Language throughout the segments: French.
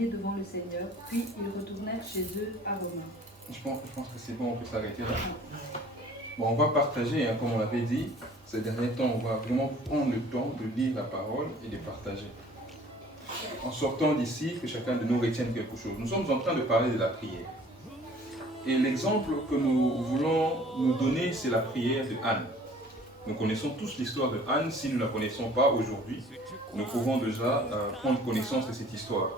prier devant le Seigneur, puis ils retournèrent chez eux à Roma. Je pense que c'est bon, on peut s'arrêter là. Bon, on va partager, hein, comme on l'avait dit, ces derniers temps, on va vraiment prendre le temps de lire la parole et de partager. En sortant d'ici, que chacun de nous retienne quelque chose. Nous sommes en train de parler de la prière. Et l'exemple que nous voulons nous donner, c'est la prière de Anne. Nous connaissons tous l'histoire de Anne. Si nous ne la connaissons pas aujourd'hui, nous pouvons déjà prendre connaissance de cette histoire.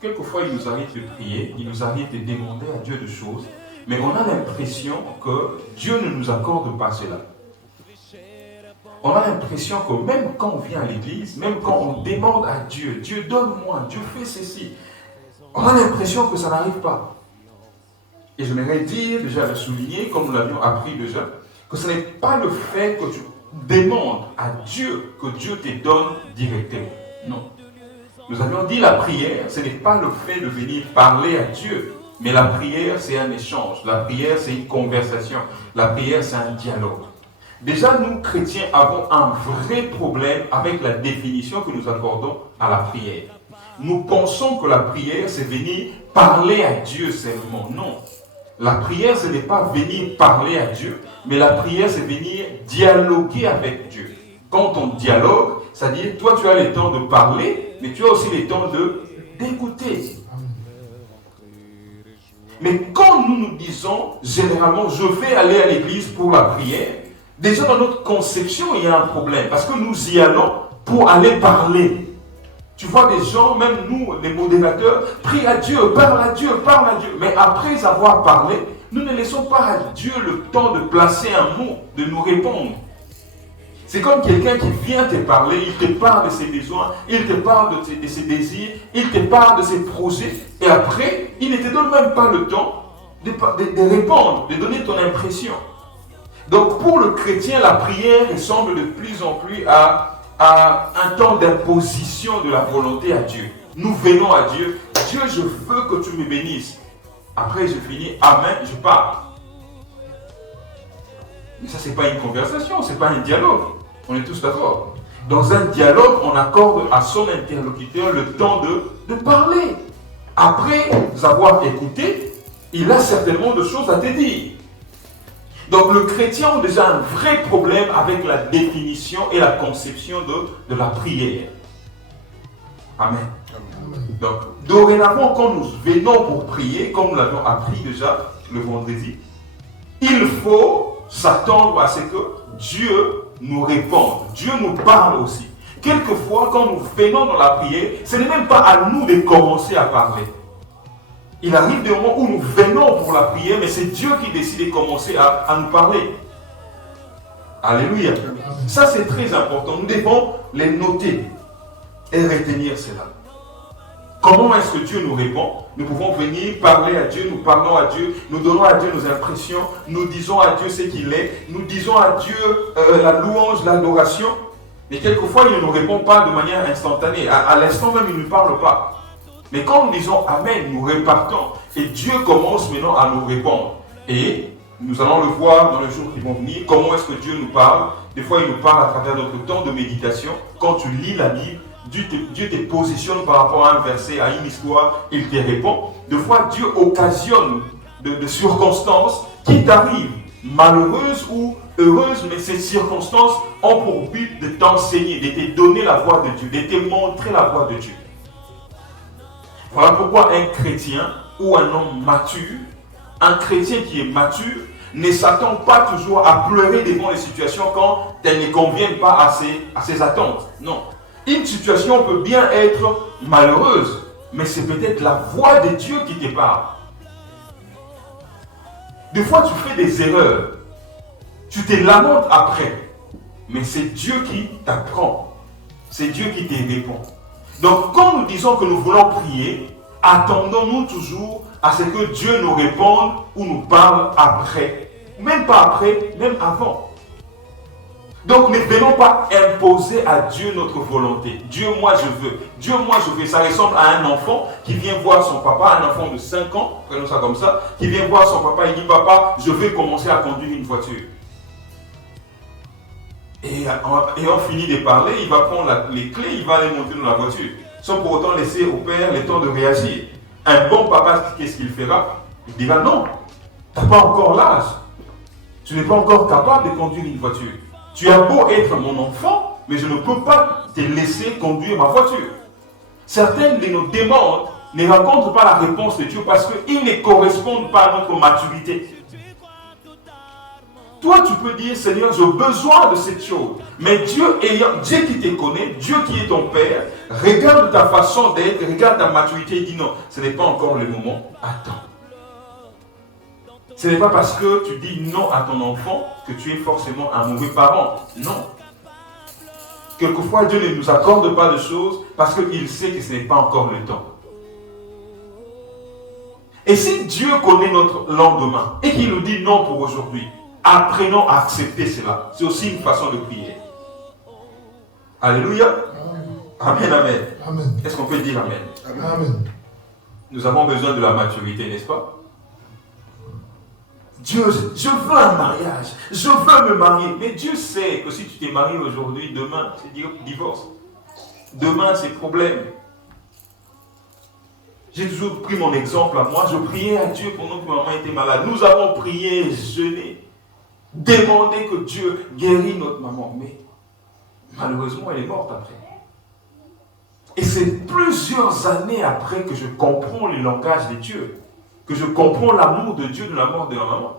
Quelquefois, il nous arrive de prier, il nous arrive de demander à Dieu des choses, mais on a l'impression que Dieu ne nous accorde pas cela. On a l'impression que même quand on vient à l'église, même quand on demande à Dieu, Dieu donne-moi, Dieu fait ceci, on a l'impression que ça n'arrive pas. Et j'aimerais dire, déjà le souligner, comme nous l'avions appris déjà, que ce n'est pas le fait que tu demandes à Dieu que Dieu te donne directement. Non. Nous avions dit la prière, ce n'est pas le fait de venir parler à Dieu, mais la prière c'est un échange, la prière c'est une conversation, la prière c'est un dialogue. Déjà nous chrétiens avons un vrai problème avec la définition que nous accordons à la prière. Nous pensons que la prière c'est venir parler à Dieu seulement. Non. La prière ce n'est pas venir parler à Dieu, mais la prière c'est venir dialoguer avec Dieu. Quand on dialogue, c'est-à-dire toi tu as le temps de parler, mais tu as aussi le temps d'écouter. Mais quand nous nous disons généralement je vais aller à l'église pour la prière, déjà dans notre conception il y a un problème parce que nous y allons pour aller parler. Tu vois des gens, même nous les modérateurs, prient à Dieu, parlent à Dieu, mais après avoir parlé, nous ne laissons pas à Dieu le temps de placer un mot, de nous répondre. C'est comme quelqu'un qui vient te parler, il te parle de ses besoins, il te parle de ses désirs, il te parle de ses projets, et après, il ne te donne même pas le temps de répondre, de donner ton impression. Donc pour le chrétien, la prière ressemble de plus en plus à un temps d'imposition de la volonté à Dieu. Nous venons à Dieu, Dieu je veux que tu me bénisses. Après je finis, amen, je pars. Mais ça c'est pas une conversation, c'est pas un dialogue. On est tous d'accord. Dans un dialogue, on accorde à son interlocuteur le temps de parler. Après avoir écouté, il a certainement des choses à te dire. Donc le chrétien a déjà un vrai problème avec la définition et la conception de la prière. Amen. Donc dorénavant, quand nous venons pour prier, comme nous l'avons appris déjà le vendredi, il faut s'attendre à ce que Dieu nous réponde. Dieu nous parle aussi. Quelquefois, quand nous venons dans la prière, ce n'est même pas à nous de commencer à parler. Il arrive des moments où nous venons pour la prière, mais c'est Dieu qui décide de commencer à nous parler. Alléluia. Ça, c'est très important. Nous devons les noter et retenir cela. Comment est-ce que Dieu nous répond? Nous pouvons venir parler à Dieu, nous parlons à Dieu, nous donnons à Dieu nos impressions, nous disons à Dieu ce qu'il est, nous disons à Dieu la louange, l'adoration. Mais quelquefois, il ne nous répond pas de manière instantanée. À l'instant même, il ne nous parle pas. Mais quand nous disons Amen, nous repartons. Et Dieu commence maintenant à nous répondre. Et nous allons le voir dans les jours qui vont venir. Comment est-ce que Dieu nous parle? Des fois, il nous parle à travers notre temps de méditation. Quand tu lis la Bible, Dieu te positionne par rapport à un verset, à une histoire, il te répond. Des fois, Dieu occasionne de circonstances qui t'arrivent, malheureuses ou heureuses, mais ces circonstances ont pour but de t'enseigner, de te donner la voie de Dieu, de te montrer la voie de Dieu. Voilà pourquoi un chrétien ou un homme mature, un chrétien qui est mature, ne s'attend pas toujours à pleurer devant les situations quand elles ne conviennent pas à ses attentes. Non. Une situation peut bien être malheureuse, mais c'est peut-être la voix de Dieu qui te parle. Des fois, tu fais des erreurs. Tu te lamentes après. Mais c'est Dieu qui t'apprend. C'est Dieu qui te répond. Donc, quand nous disons que nous voulons prier, attendons-nous toujours à ce que Dieu nous réponde ou nous parle après. Même pas après, même avant. Donc, ne venons pas imposer à Dieu notre volonté. Dieu, moi, je veux. Dieu, moi, je veux. Ça ressemble à un enfant qui vient voir son papa, un enfant de 5 ans, prenons ça comme ça, qui vient voir son papa et dit, papa, je vais commencer à conduire une voiture. Et on finit de parler, il va prendre les clés, il va aller monter dans la voiture. sans pour autant laisser au père le temps de réagir. Un bon papa, qu'est-ce qu'il fera? Il dira non, tu n'as pas encore l'âge. Tu n'es pas encore capable de conduire une voiture. Tu as beau être mon enfant, mais je ne peux pas te laisser conduire ma voiture. Certaines de nos demandes ne rencontrent pas la réponse de Dieu parce qu'ils ne correspondent pas à notre maturité. Toi, tu peux dire, Seigneur, j'ai besoin de cette chose. Mais Dieu qui te connaît, Dieu qui est ton Père, regarde ta façon d'être, regarde ta maturité et dit non, ce n'est pas encore le moment. Attends. Ce n'est pas parce que tu dis non à ton enfant que tu es forcément un mauvais parent. Non. Quelquefois, Dieu ne nous accorde pas de choses parce qu'il sait que ce n'est pas encore le temps. Et si Dieu connaît notre lendemain et qu'il nous dit non pour aujourd'hui, apprenons à accepter cela. C'est aussi une façon de prier. Alléluia. Amen, amen. Amen. Est-ce qu'on peut dire amen? Amen. Nous avons besoin de la maturité, n'est-ce pas? Dieu, je veux un mariage, je veux me marier. Mais Dieu sait que si tu t'es marié aujourd'hui, demain, c'est divorce. Demain, c'est problème. J'ai toujours pris mon exemple à moi. Je priais à Dieu pendant que maman était malade. Nous avons prié, jeûné, demandé que Dieu guérisse notre maman. Mais malheureusement, elle est morte après. Et c'est plusieurs années après que je comprends le langage de Dieu, que je comprends l'amour de Dieu de la mort de ma maman.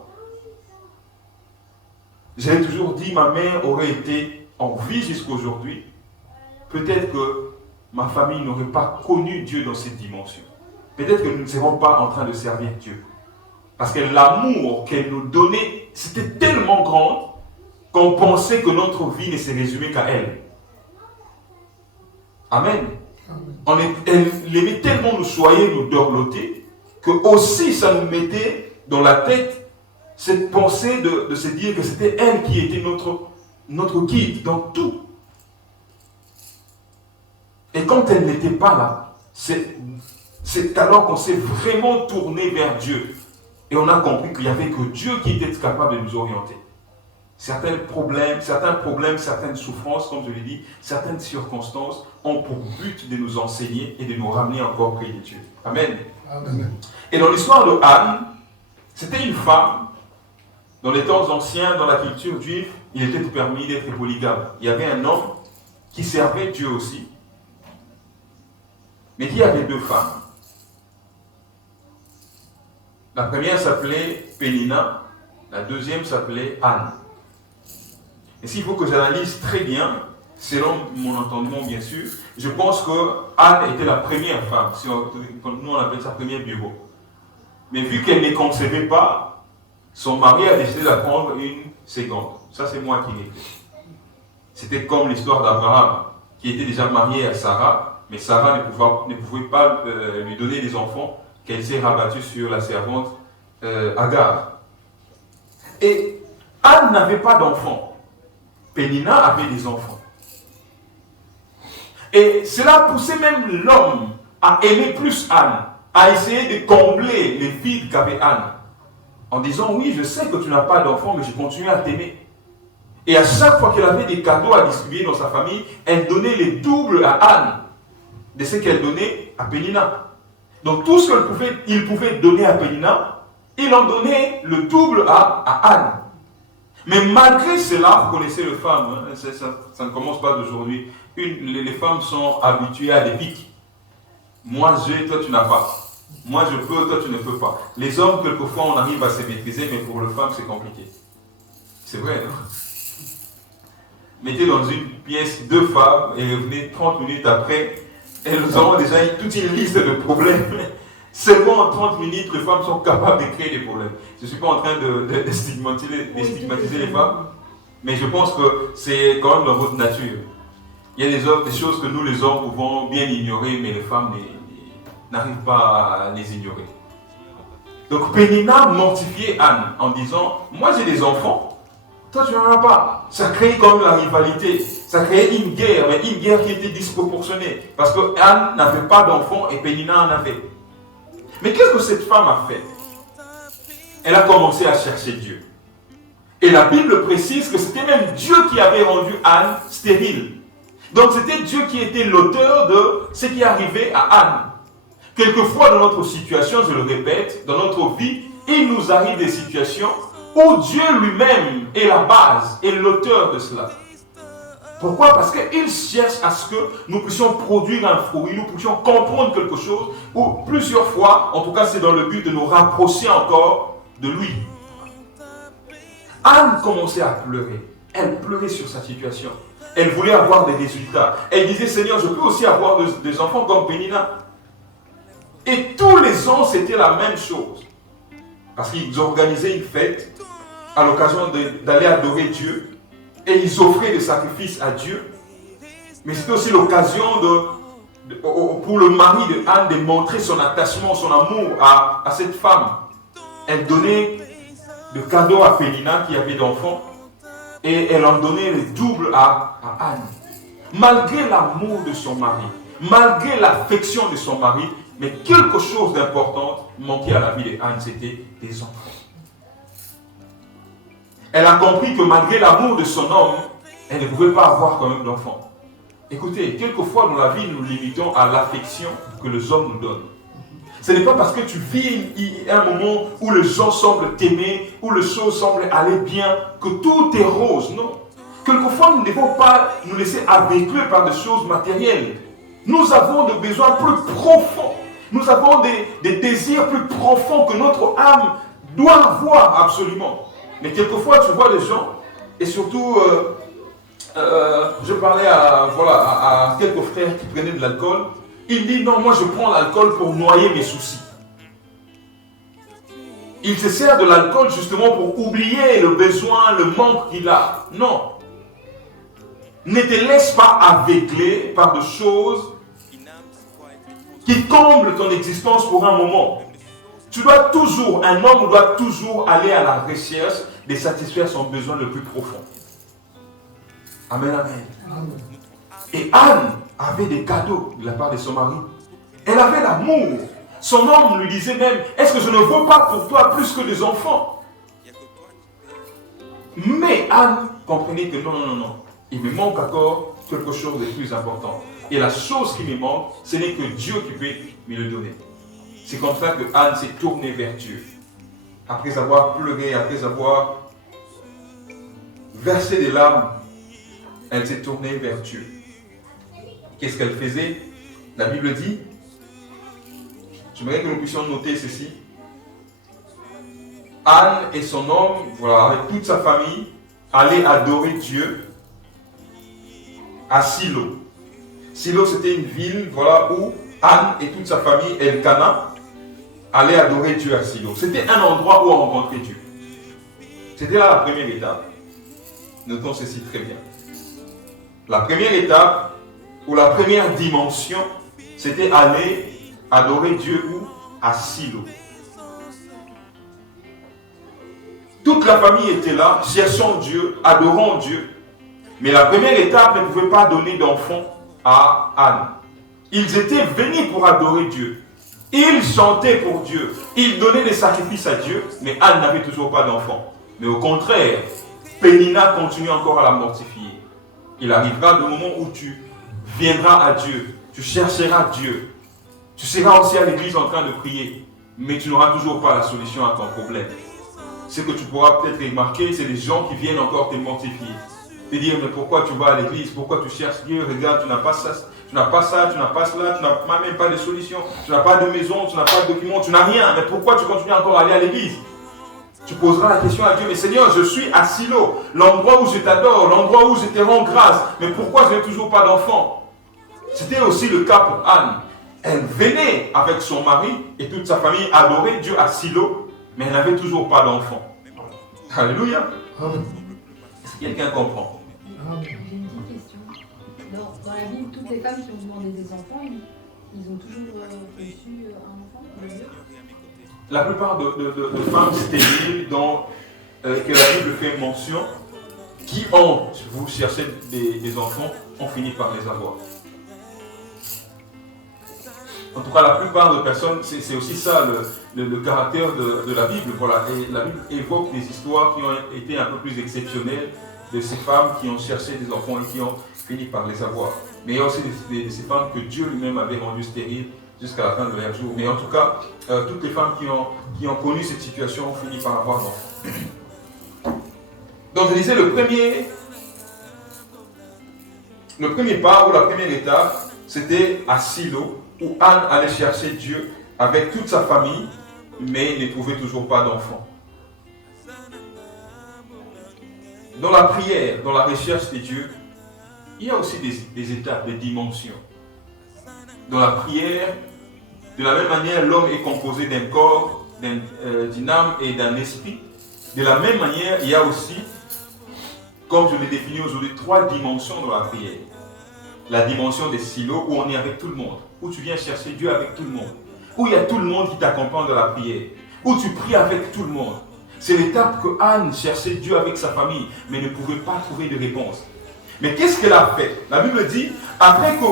J'ai toujours dit, ma mère aurait été en vie jusqu'aujourd'hui. Peut-être que ma famille n'aurait pas connu Dieu dans cette dimension. Peut-être que nous ne serons pas en train de servir Dieu. Parce que l'amour qu'elle nous donnait, c'était tellement grand qu'on pensait que notre vie ne se résumait qu'à elle. Amen. Elle aimait tellement nous choyer, nous dorloter, que aussi ça nous mettait dans la tête cette pensée de se dire que c'était elle qui était notre guide dans tout. Et quand elle n'était pas là, c'est alors qu'on s'est vraiment tourné vers Dieu. Et on a compris qu'il n'y avait que Dieu qui était capable de nous orienter. Certains problèmes, certaines souffrances, comme je l'ai dit, certaines circonstances ont pour but de nous enseigner et de nous ramener encore près de Dieu. Amen. Amen. Et dans l'histoire de Anne, c'était une femme, dans les temps anciens, dans la culture juive, il était permis d'être polygame. Il y avait un homme qui servait Dieu aussi, mais qui avait deux femmes. La première s'appelait Pénina, la deuxième s'appelait Anne. Et s'il faut que j'analyse très bien, selon mon entendement bien sûr, je pense que Anne était la première femme, nous on appelle ça première bureau. Mais vu qu'elle ne concevait pas, son mari a décidé d'apprendre une seconde. Ça c'est moi qui l'ai fait. C'était comme l'histoire d'Abraham, qui était déjà marié à Sarah, mais Sarah ne pouvait pas lui donner des enfants, qu'elle s'est rabattue sur la servante Agar. Et Anne n'avait pas d'enfants. Pénina avait des enfants. Et cela poussait même l'homme à aimer plus Anne, à essayer de combler les vides qu'avait Anne. En disant, oui, je sais que tu n'as pas d'enfants, mais je continue à t'aimer. Et à chaque fois qu'elle avait des cadeaux à distribuer dans sa famille, elle donnait les doubles à Anne de ce qu'elle donnait à Pénina. Donc tout ce qu'il pouvait donner à Pénina, il en donnait le double à Anne. Mais malgré cela, vous connaissez les femmes, hein, ça ne commence pas d'aujourd'hui. Les femmes sont habituées à des pics. Moi j'ai, toi tu n'as pas. Moi je peux, toi tu ne peux pas. Les hommes, quelquefois, on arrive à se maîtriser, mais pour les femmes, c'est compliqué. C'est vrai, non? Mettez dans une pièce deux femmes et revenez 30 minutes après, elles ont déjà toute une liste de problèmes. Seulement en 30 minutes, les femmes sont capables de créer des problèmes. Je ne suis pas en train de stigmatiser les femmes, mais je pense que c'est quand même dans votre nature. Il y a des choses que nous, les hommes, pouvons bien ignorer, mais les femmes n'arrivent pas à les ignorer. Donc Pénina mortifiait Anne en disant, moi j'ai des enfants, toi tu n'en as pas. Ça crée quand même la rivalité, ça créait une guerre, mais une guerre qui était disproportionnée, parce que Anne n'avait pas d'enfants et Pénina en avait. Mais qu'est-ce que cette femme a fait? Elle a commencé à chercher Dieu. Et la Bible précise que c'était même Dieu qui avait rendu Anne stérile. Donc c'était Dieu qui était l'auteur de ce qui est arrivé à Anne. Quelquefois dans notre situation, je le répète, dans notre vie, il nous arrive des situations où Dieu lui-même est la base, est l'auteur de cela. Pourquoi? Parce qu'il cherche à ce que nous puissions produire un fruit, nous puissions comprendre quelque chose, ou plusieurs fois, en tout cas c'est dans le but de nous rapprocher encore de lui. Anne commençait à pleurer. Elle pleurait sur sa situation. Elle voulait avoir des résultats. Elle disait, Seigneur, je peux aussi avoir des enfants comme Pénina. Et tous les ans, c'était la même chose. Parce qu'ils organisaient une fête à l'occasion d'aller adorer Dieu. Et ils offraient des sacrifices à Dieu. Mais c'était aussi l'occasion pour le mari de Anne de montrer son attachement, son amour à cette femme. Elle donnait de cadeaux à Pénina qui avait d'enfants. Et elle en donnait le double à Anne. Malgré l'amour de son mari, malgré l'affection de son mari, mais quelque chose d'important manquait à la vie de Anne, c'était des enfants. Elle a compris que malgré l'amour de son homme, elle ne pouvait pas avoir quand même d'enfants. Écoutez, quelquefois dans la vie, nous limitons à l'affection que les hommes nous donnent. Ce n'est pas parce que tu vis un moment où les gens semblent t'aimer, où les choses semblent aller bien, que tout est rose, non. Quelquefois, nous ne devons pas nous laisser aveugler par des choses matérielles. Nous avons des besoins plus profonds. Nous avons des désirs plus profonds que notre âme doit avoir absolument. Mais quelquefois, tu vois les gens, et surtout, je parlais à quelques frères qui prenaient de l'alcool. Il dit, non, moi je prends l'alcool pour noyer mes soucis. Il se sert de l'alcool justement pour oublier le besoin, le manque qu'il a. Non. Ne te laisse pas aveugler par des choses qui comblent ton existence pour un moment. Un homme doit toujours aller à la recherche de satisfaire son besoin le plus profond. Amen, amen. Amen. Et Anne avait des cadeaux de la part de son mari. Elle avait l'amour. Son homme lui disait même, est-ce que je ne vaux pas pour toi plus que des enfants? Mais Anne comprenait que non. Il me manque encore quelque chose de plus important. Et la chose qui me manque, ce n'est que Dieu qui peut me le donner. C'est comme ça que Anne s'est tournée vers Dieu. Après avoir pleuré, après avoir versé des larmes, elle s'est tournée vers Dieu. Qu'est-ce qu'elle faisait? La Bible dit, j'aimerais que nous puissions noter ceci. Anne et son homme, avec toute sa famille, allaient adorer Dieu à Silo. Silo, c'était une ville où Anne et toute sa famille, Elkana, allaient adorer Dieu à Silo. C'était un endroit où on rencontrait Dieu. C'était là la première étape. Notons ceci très bien. La première étape, ou la première dimension, c'était aller adorer Dieu où? À Silo. Toute la famille était là, cherchant Dieu, adorant Dieu. Mais la première étape ne pouvait pas donner d'enfant à Anne. Ils étaient venus pour adorer Dieu. Ils chantaient pour Dieu. Ils donnaient des sacrifices à Dieu, mais Anne n'avait toujours pas d'enfant. Mais au contraire, Pénina continue encore à la mortifier. Il arrivera le moment où tu viendras à Dieu, tu chercheras Dieu. Tu seras aussi à l'église en train de prier, mais tu n'auras toujours pas la solution à ton problème. Ce que tu pourras peut-être remarquer, c'est les gens qui viennent encore te mortifier. Te dire, mais pourquoi tu vas à l'église, pourquoi tu cherches Dieu, regarde, tu n'as pas ça, tu n'as pas ça, tu n'as pas cela, tu n'as même pas de solution, tu n'as pas de maison, tu n'as pas de document, tu n'as rien, mais pourquoi tu continues encore à aller à l'église? Tu poseras la question à Dieu, mais Seigneur, je suis à Silo, l'endroit où je t'adore, l'endroit où je te rends grâce, mais pourquoi je n'ai toujours pas d'enfant? C'était aussi le cas pour Anne. Elle venait avec son mari et toute sa famille adorer Dieu à Silo, mais elle n'avait toujours pas d'enfant. Alléluia. Est-ce que quelqu'un comprend? J'ai une petite question. Dans la Bible, toutes les femmes qui ont demandé des enfants, ils ont toujours reçu un enfant de Dieu? La plupart de femmes stériles dont que la Bible fait mention, qui ont, si vous cherchez des enfants, ont fini par les avoir. En tout cas, la plupart de personnes, c'est aussi ça le caractère de la Bible. Voilà. Et la Bible évoque des histoires qui ont été un peu plus exceptionnelles de ces femmes qui ont cherché des enfants et qui ont fini par les avoir. Mais il y a aussi de ces femmes que Dieu lui-même avait rendues stériles jusqu'à la fin de leur jour. Mais en tout cas, toutes les femmes qui ont connu cette situation ont fini par avoir l'enfant. Donc je disais, le premier pas ou la première étape, c'était à Silo, où Anne allait chercher Dieu avec toute sa famille, mais ne trouvait toujours pas d'enfant. Dans la prière, dans la recherche de Dieu, il y a aussi des étapes, des dimensions. Dans la prière, de la même manière, l'homme est composé d'un corps, d'une âme et d'un esprit. De la même manière, il y a aussi, comme je l'ai défini aujourd'hui, 3 dimensions dans la prière. La dimension des silos où on est avec tout le monde, où tu viens chercher Dieu avec tout le monde, où il y a tout le monde qui t'accompagne dans la prière, où tu pries avec tout le monde. C'est l'étape que Anne cherchait Dieu avec sa famille, mais ne pouvait pas trouver de réponse. Mais qu'est-ce qu'elle a fait? La Bible dit, après que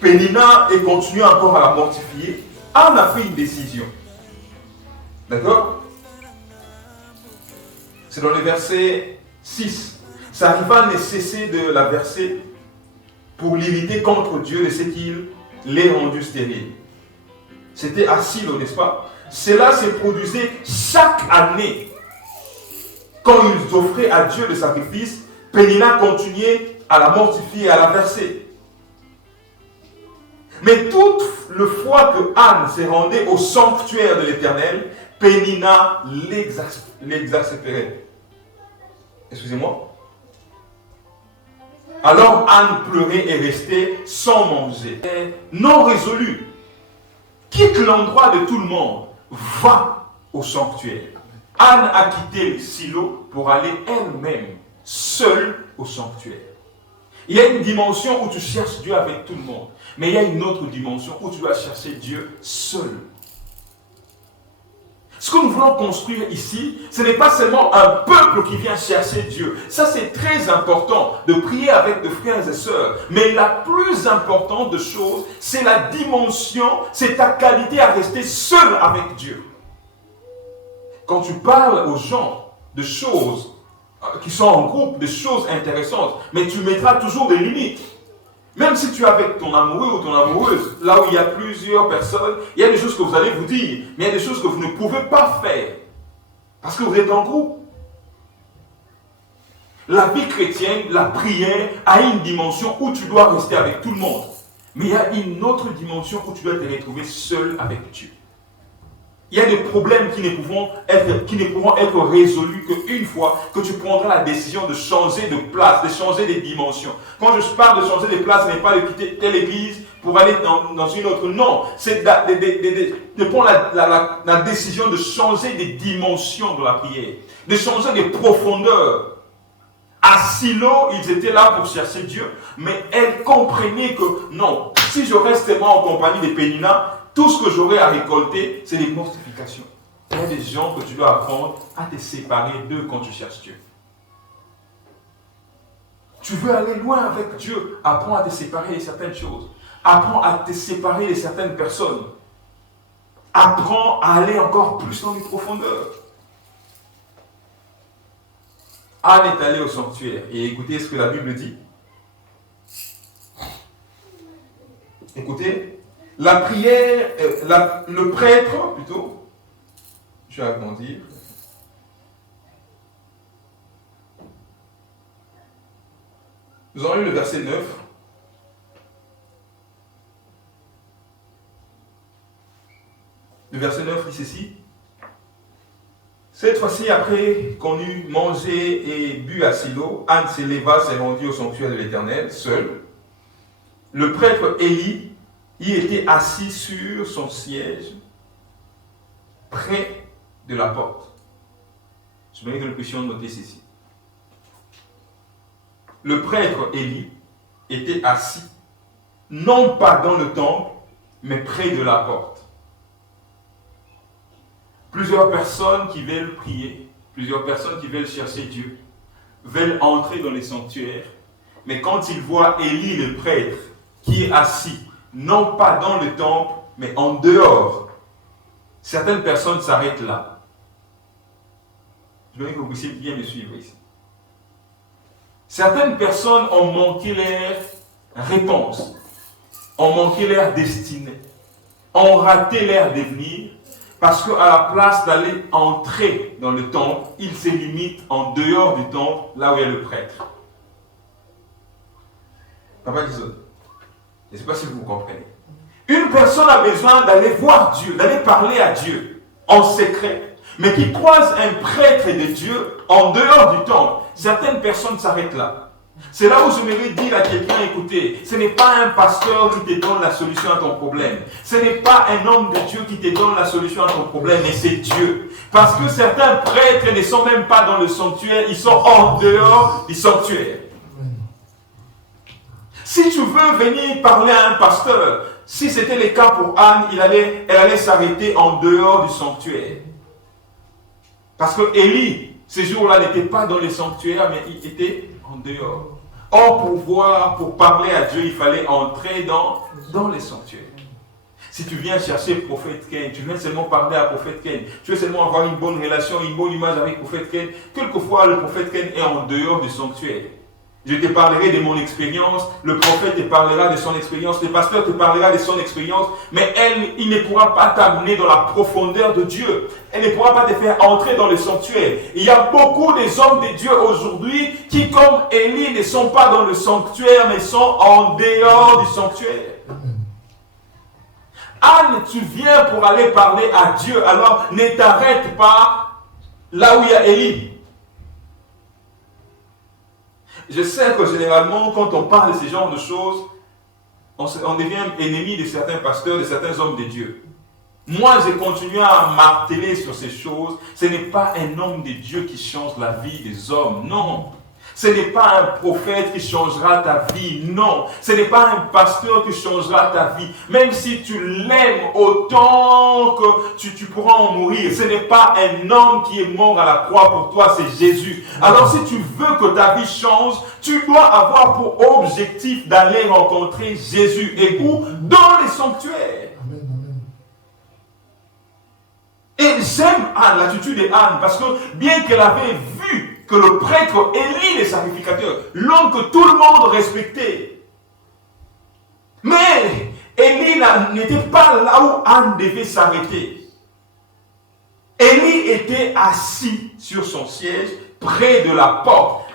Pénina ait continué encore à la mortifier, Anne a fait une décision. D'accord? C'est dans le verset 6. Sa rivale ne cessait de la verser pour l'irriter contre Dieu de ce qu'il l'ait rendu stérile. C'était à Silo, n'est-ce pas? Cela se produisait chaque année. Quand ils offraient à Dieu le sacrifice, Pénina continuait à la mortifier et à la verser. Mais toute le fois que Anne se rendait au sanctuaire de l'Éternel, Pénina l'exaspérait. Excusez-moi. Alors Anne pleurait et restait sans manger. Non résolue, quitte l'endroit de tout le monde, va au sanctuaire. Anne a quitté Silo pour aller elle-même, seule au sanctuaire. Il y a une dimension où tu cherches Dieu avec tout le monde, mais il y a une autre dimension où tu dois chercher Dieu seul. Ce que nous voulons construire ici, ce n'est pas seulement un peuple qui vient chercher Dieu. Ça, c'est très important de prier avec des frères et sœurs. Mais la plus importante de choses, c'est la dimension, c'est ta qualité à rester seul avec Dieu. Quand tu parles aux gens de choses qui sont en groupe, des choses intéressantes, mais tu mettras toujours des limites. Même si tu es avec ton amoureux ou ton amoureuse, là où il y a plusieurs personnes, il y a des choses que vous allez vous dire, mais il y a des choses que vous ne pouvez pas faire. Parce que vous êtes en groupe. La vie chrétienne, la prière, a une dimension où tu dois rester avec tout le monde. Mais il y a une autre dimension où tu dois te retrouver seul avec Dieu. Il y a des problèmes qui ne pourront être résolus qu'une fois que tu prendras la décision de changer de place, de changer de dimension. Quand je parle de changer de place, ce n'est pas de quitter telle église pour aller dans une autre. Non, c'est de prendre la décision de changer des dimensions de la prière, de changer de profondeur. À Silo, ils étaient là pour chercher Dieu, mais elles comprenaient que non, si je reste seulement en compagnie de Pénina, tout ce que j'aurai à récolter, c'est des mortifications. Il y a des gens que tu dois apprendre à te séparer d'eux quand tu cherches Dieu. Tu veux aller loin avec Dieu, apprends à te séparer de certaines choses. Apprends à te séparer de certaines personnes. Apprends à aller encore plus dans les profondeurs. Anne est allée au sanctuaire et écoutez ce que la Bible dit. Écoutez. La prière, le prêtre, plutôt, je vais agrandir. Nous avons eu le verset 9. Le verset 9 dit ceci. Cette fois-ci, après qu'on eut mangé et bu à Silo, Anne s'éleva, s'est rendue au sanctuaire de l'Éternel, seule. Le prêtre Élie y était assis sur son siège, près de la porte. Je voudrais que nous puissions noter ceci. Le prêtre Élie était assis, non pas dans le temple, mais près de la porte. Plusieurs personnes qui veulent prier, plusieurs personnes qui veulent chercher Dieu, veulent entrer dans les sanctuaires, mais quand ils voient Élie le prêtre qui est assis, non pas dans le temple, mais en dehors, certaines personnes s'arrêtent là. Je veux que vous puissiez bien me suivre ici. Certaines personnes ont manqué leur réponse, ont manqué leur destinée, ont raté leur devenir, parce qu'à la place d'aller entrer dans le temple, ils se limitent en dehors du temple, là où il y a le prêtre. Papa Gison, je ne sais pas si vous comprenez. Une personne a besoin d'aller voir Dieu, d'aller parler à Dieu en secret, mais qui croise un prêtre de Dieu en dehors du temple. Certaines personnes s'arrêtent là. C'est là où j'aimerais dire à quelqu'un, écoutez, ce n'est pas un pasteur qui te donne la solution à ton problème. Ce n'est pas un homme de Dieu qui te donne la solution à ton problème, mais c'est Dieu. Parce que certains prêtres ne sont même pas dans le sanctuaire, ils sont en dehors du sanctuaire. Si tu veux venir parler à un pasteur, si c'était le cas pour Anne, elle allait s'arrêter en dehors du sanctuaire. Parce que Élie, ces jours-là, n'était pas dans le sanctuaire, mais il était en dehors. Or, pour parler à Dieu, il fallait entrer dans les sanctuaires. Si tu viens chercher le prophète Ken, tu viens seulement parler à prophète Ken, tu veux seulement avoir une bonne relation, une bonne image avec le prophète Ken, quelquefois le prophète Ken est en dehors du sanctuaire. Je te parlerai de mon expérience, le prophète te parlera de son expérience, le pasteur te parlera de son expérience, mais il ne pourra pas t'amener dans la profondeur de Dieu. Elle ne pourra pas te faire entrer dans le sanctuaire. Il y a beaucoup des hommes de Dieu aujourd'hui qui, comme Élie, ne sont pas dans le sanctuaire, mais sont en dehors du sanctuaire. Anne, tu viens pour aller parler à Dieu, alors ne t'arrête pas là où il y a Élie. Je sais que généralement, quand on parle de ce genre de choses, on devient ennemi de certains pasteurs, de certains hommes de Dieu. Moi, j'ai continué à marteler sur ces choses. Ce n'est pas un homme de Dieu qui change la vie des hommes, non. Ce n'est pas un prophète qui changera ta vie, non. Ce n'est pas un pasteur qui changera ta vie. Même si tu l'aimes autant que tu pourras en mourir. Ce n'est pas un homme qui est mort à la croix pour toi, c'est Jésus. Alors si tu veux que ta vie change, tu dois avoir pour objectif d'aller rencontrer Jésus. Et où? Dans les sanctuaires. Et j'aime Anne, l'attitude d'Anne, parce que bien qu'elle avait vu que le prêtre Élie, le sacrificateur, l'homme que tout le monde respectait. Mais Élie n'était pas là où Anne devait s'arrêter. Élie était assis sur son siège, près de la porte.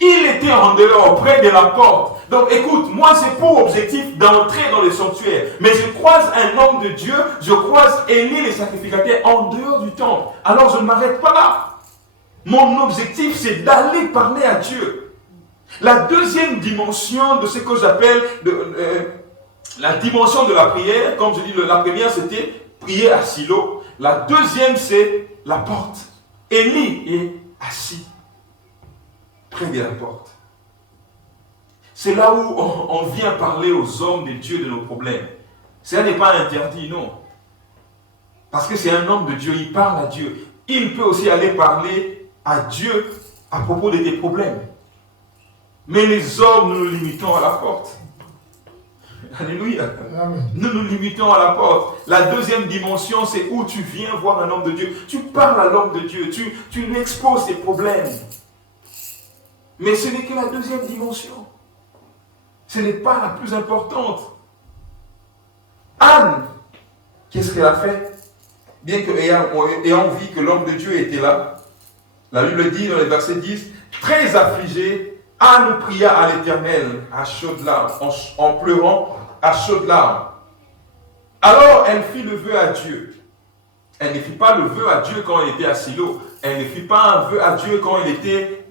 Il était en dehors, près de la porte. Donc écoute, moi c'est pour objectif d'entrer dans le sanctuaire. Mais je croise un homme de Dieu, je croise Élie, le sacrificateur, en dehors du temple. Alors je ne m'arrête pas là. Mon objectif, c'est d'aller parler à Dieu. La deuxième dimension de ce que j'appelle la dimension de la prière, comme je dis, la première, c'était prier à Silo. La deuxième, c'est la porte. Élie est assis près de la porte. C'est là où on vient parler aux hommes de Dieu de nos problèmes. Ça n'est pas interdit, non. Parce que c'est un homme de Dieu, il parle à Dieu. Il peut aussi aller parler à Dieu à propos de tes problèmes. Mais les hommes, nous nous limitons à la porte. Alléluia. Amen. Nous nous limitons à la porte. La deuxième dimension, c'est où tu viens voir un homme de Dieu. Tu parles à l'homme de Dieu. Tu lui exposes tes problèmes. Mais ce n'est que la deuxième dimension. Ce n'est pas la plus importante. Anne, qu'est-ce qu'elle a fait? Bien qu'ayant vu que l'homme de Dieu était là, la Bible dit dans le verset 10, très affligée, Anne pria à l'Éternel à chaudes larmes, en pleurant à chaudes larmes. Alors elle fit le vœu à Dieu. Elle ne fit pas le vœu à Dieu quand elle était à Silo. Elle ne fit pas un vœu à Dieu quand elle était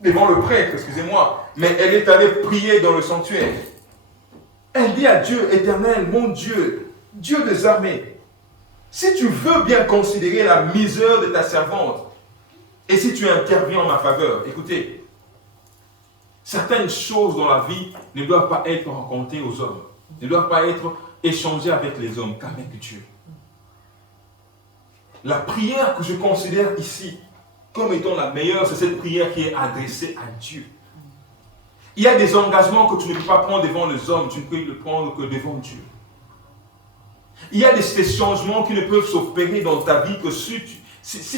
devant le prêtre, excusez-moi. Mais elle est allée prier dans le sanctuaire. Elle dit à Dieu, Éternel, mon Dieu, Dieu des armées, si tu veux bien considérer la misère de ta servante, et si tu interviens en ma faveur, écoutez, certaines choses dans la vie ne doivent pas être racontées aux hommes, ne doivent pas être échangées avec les hommes, qu'avec Dieu. La prière que je considère ici comme étant la meilleure, c'est cette prière qui est adressée à Dieu. Il y a des engagements que tu ne peux pas prendre devant les hommes, tu ne peux les prendre que devant Dieu. Il y a des changements qui ne peuvent s'opérer dans ta vie que si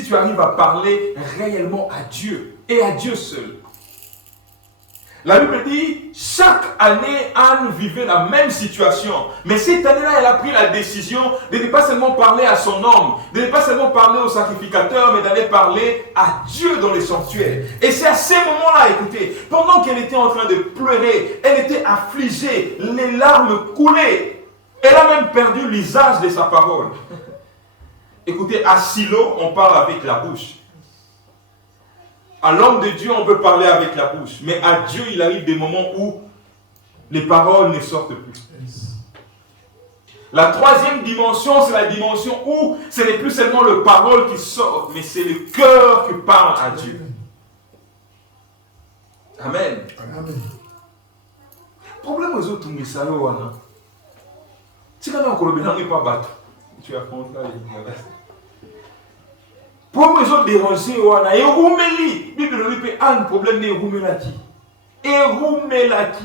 tu arrives à parler réellement à Dieu et à Dieu seul. La Bible dit, chaque année, Anne vivait la même situation. Mais cette année-là, elle a pris la décision de ne pas seulement parler à son homme, de ne pas seulement parler au sacrificateur, mais d'aller parler à Dieu dans les sanctuaires. Et c'est à ces moments-là, écoutez, pendant qu'elle était en train de pleurer, elle était affligée, les larmes coulaient. Elle a même perdu l'usage de sa parole. Écoutez, à Silo, on parle avec la bouche. À l'homme de Dieu, on peut parler avec la bouche. Mais à Dieu, il arrive des moments où les paroles ne sortent plus. La troisième dimension, c'est la dimension où ce n'est plus seulement le parole qui sort, mais c'est le cœur qui parle à Dieu. Amen. Amen. Problème aux autres, mais ça y est, si on a encore le bénin, pas battre. Tu vas prendre là les pour les autres déranger, wana et roumeli. Bible lui peut un problème de roumelaki. Et roumelaki.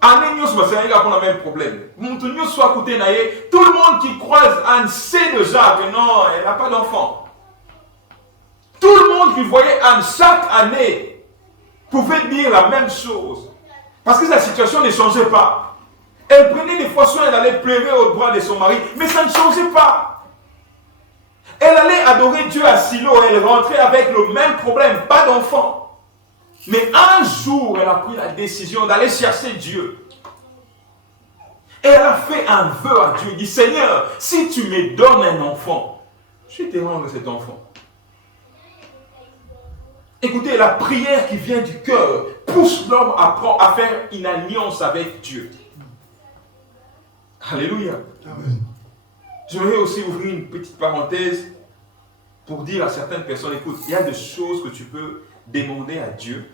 Année nous sommes on a même problème. Nous soit côté naïe. Tout le monde qui croise Anne sait déjà que non, elle n'a pas d'enfant. Tout le monde qui voyait Anne chaque année pouvait dire la même chose. Parce que la situation ne changeait pas. Elle prenait des fois soin, elle allait pleurer au bras de son mari, mais ça ne changeait pas. Elle allait adorer Dieu à Silo, elle rentrait avec le même problème, pas d'enfant. Mais un jour, elle a pris la décision d'aller chercher Dieu. Et elle a fait un vœu à Dieu. Elle dit, Seigneur, si tu me donnes un enfant, je vais te rendre cet enfant. Écoutez, la prière qui vient du cœur pousse l'homme à faire une alliance avec Dieu. Alléluia. Amen. J'aimerais aussi ouvrir une petite parenthèse pour dire à certaines personnes, écoute, il y a des choses que tu peux demander à Dieu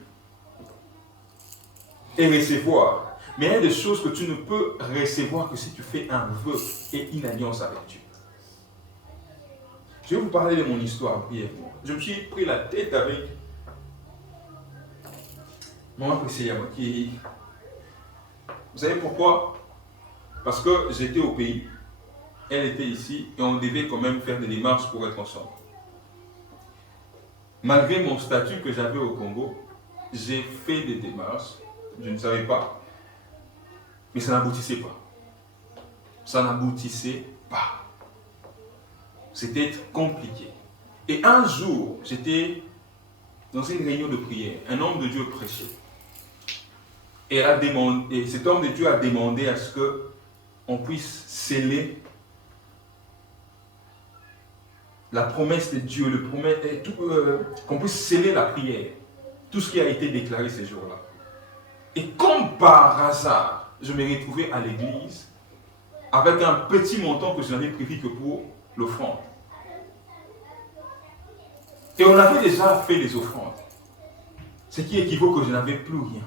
et recevoir. Mais il y a des choses que tu ne peux recevoir que si tu fais un vœu et une alliance avec Dieu. Je vais vous parler de mon histoire brièvement. Je me suis pris la tête avec mon apprécié qui... Vous savez pourquoi? Parce que j'étais au pays. Elle était ici et on devait quand même faire des démarches pour être ensemble. Malgré mon statut que j'avais au Congo, j'ai fait des démarches, je ne savais pas, mais ça n'aboutissait pas. Ça n'aboutissait pas. C'était compliqué. Et un jour, j'étais dans une réunion de prière, un homme de Dieu prêchait. Et cet homme de Dieu a demandé à ce qu'on puisse sceller la promesse de Dieu, qu'on puisse sceller la prière, tout ce qui a été déclaré ces jours-là. Et comme par hasard, je me retrouvais à l'église avec un petit montant que je n'avais prévu que pour l'offrande. Et on avait déjà fait les offrandes, ce qui équivaut que je n'avais plus rien.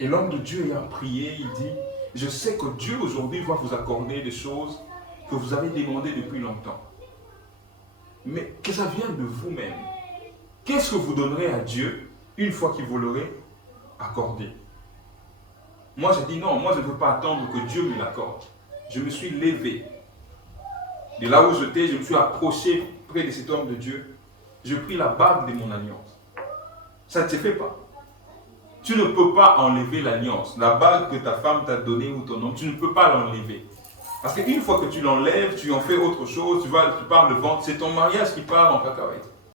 Et l'homme de Dieu ayant prié, il dit, je sais que Dieu aujourd'hui va vous accorder des choses que vous avez demandé depuis longtemps. Mais que ça vienne de vous-même. Qu'est-ce que vous donnerez à Dieu une fois qu'il vous l'aurait accordé? Moi, j'ai dit non, moi je ne veux pas attendre que Dieu me l'accorde. Je me suis levé. De là où j'étais, je me suis approché près de cet homme de Dieu. Je pris la bague de mon alliance. Ça ne se fait pas. Tu ne peux pas enlever l'alliance. La bague que ta femme t'a donnée ou ton homme, tu ne peux pas l'enlever. Parce qu'une fois que tu l'enlèves, tu en fais autre chose, tu pars le ventre, c'est ton mariage qui part en cacahuète.